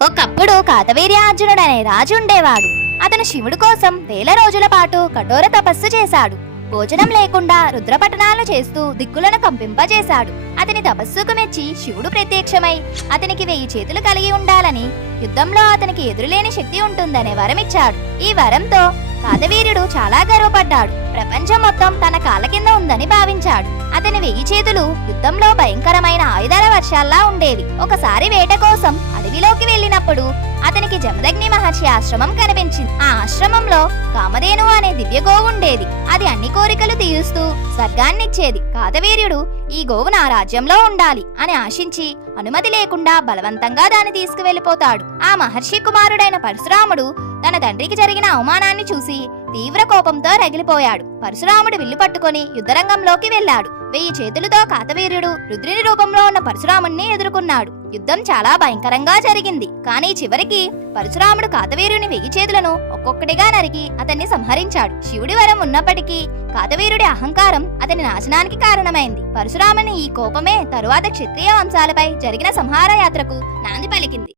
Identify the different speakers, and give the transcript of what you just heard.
Speaker 1: ఒకప్పుడు కాతవీర్యార్జునుడు అనే రాజు ఉండేవాడు. అతను శివుడు కోసం వేల రోజుల పాటు కఠోర తపస్సు చేశాడు. భోజనం లేకుండా రుద్రపఠనాలు చేస్తూ దిక్కులను కంపింపజేశాడు. అతని తపస్సుకు మెచ్చి శివుడు ప్రత్యక్షమై అతనికి వెయ్యి చేతులు కలిగి ఉండాలని యుద్ధంలో అతనికి ఎదురులేని శక్తి ఉంటుందనే వరం ఇచ్చాడు ఈ వరంతో కాదవీరుడు చాలా గర్వపడ్డాడు. ప్రపంచం మొత్తం తన కాళ్ళ కింద ఉందని భావించాడు. అతని వెయ్యి చేతులు యుద్ధంలో భయంకరమైన ఆయుధాల వర్షాల్లా ఉండేవి. ఒకసారి వేట కోసం అడవిలోకి వెళ్ళినప్పుడు అతనికి జమదగ్ని మహర్షి ఆశ్రమం కనిపించింది. ఆ ఆశ్రమంలో కామధేను అనే దివ్య గోవు ఉండేది. అది అన్ని కోరికలు తీరుస్తూ స్వర్గాన్నిచ్చేది. కాదవీర్యుడు ఈ గోవు నా రాజ్యంలో ఉండాలి అని ఆశించి అనుమతి లేకుండా బలవంతంగా దాన్ని తీసుకువెళ్ళిపోతాడు. ఆ మహర్షి కుమారుడైన పరశురాముడు తన తండ్రికి జరిగిన అవమానాన్ని చూసి తీవ్ర కోపంతో రగిలిపోయాడు. పరశురాముడు విల్లు పట్టుకొని యుద్ధరంగంలోకి వెళ్ళాడు. వెయ్యి చేతులతో కాతవీర్యుడు రుద్రుని రూపంలో ఉన్న పరశురాముణ్ణి ఎదుర్కొన్నాడు. యుద్ధం చాలా భయంకరంగా జరిగింది. కానీ చివరికి పరశురాముడు కాతవీరుని వెయ్యి చేతులను ఒక్కొక్కటిగా నరికి అతన్ని సంహరించాడు. శివుడి వరం ఉన్నప్పటికీ కాతవీరుడి అహంకారం అతని నాశనానికి కారణమైంది. పరశురాముని ఈ కోపమే తరువాత క్షత్రియ వంశాలపై జరిగిన సంహార యాత్రకు నాంది పలికింది.